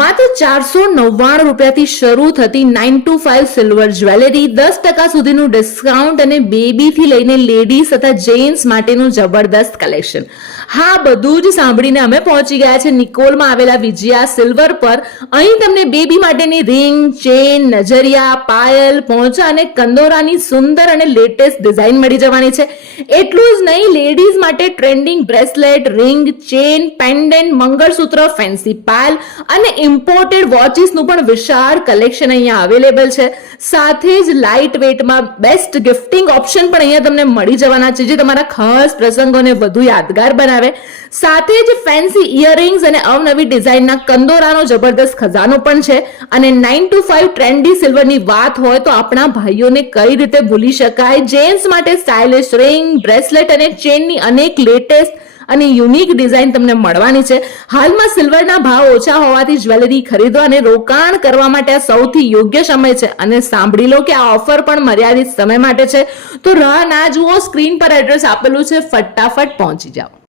માત્ર 499 રૂપિયાથી શરૂ થતી 925 સિલ્વર જ્વેલરી, 10% સુધીનું ડિસ્કાઉન્ટ અને બેબીથી લઈને લેડીઝ તથા જેન્ટ્સ માટેનું જબરદસ્ત કલેક્શન. હા, બધું જ સાંભળીને અમે પહોંચી ગયા છે નિકોલમાં આવેલા વિજયા સિલ્વર પર. અહીં તમને બેબી માટેની રિંગ, ચેન, નજરિયા, પાયલ, પોંચા અને કંદોરાની સુંદર અને લેટેસ્ટ ડિઝાઇન મળી જવાની છે. એટલું જ નહીં, લેડીઝ માટે trending bracelet, ring, chain, pendant, mangalsutra, fancy પાયલ અને ઇમ્પોર્ટેડ વોચીસનું પણ વિશાળ કલેક્શન અહીંયા અવેલેબલ છે. સાથે જ લાઇટ વેટમાં બેસ્ટ ગિફ્ટિંગ ઓપ્શન પણ અહીંયા તમને મળી જવાના છે, જે તમારા ખાસ પ્રસંગોને વધુ યાદગાર બનાવે. સાથે જ ફેન્સી ઇયરિંગ્સ અને અવનવી ડિઝાઇનના કંદોરાનો જબરદસ્ત ખજાનો પણ છે. અને 925 ટ્રેન્ડી સિલ્વરની વાત હોય તો આપણા ભાઈઓને કઈ રીતે ભૂલી શકાય. જેન્ટ્સ માટે સ્ટાઇલિશ રિંગ, બ્રેસલેટ અને ચેનની અનેક લેટેસ્ટ અને યુનિક ડિઝાઇન તમને મળવાની છે. હાલમાં સિલ્વરના ભાવ ઓછા હોવાથી જ્વેલરી ખરીદવા અને રોકાણ કરવા માટે આ સૌથી યોગ્ય સમય છે. અને સાંભળી લો કે આ ઓફર પણ મર્યાદિત સમય માટે છે, તો રાહ ના જુઓ. સ્ક્રીન પર એડ્રેસ આપેલું છે, ફટાફટ પહોંચી જાઓ.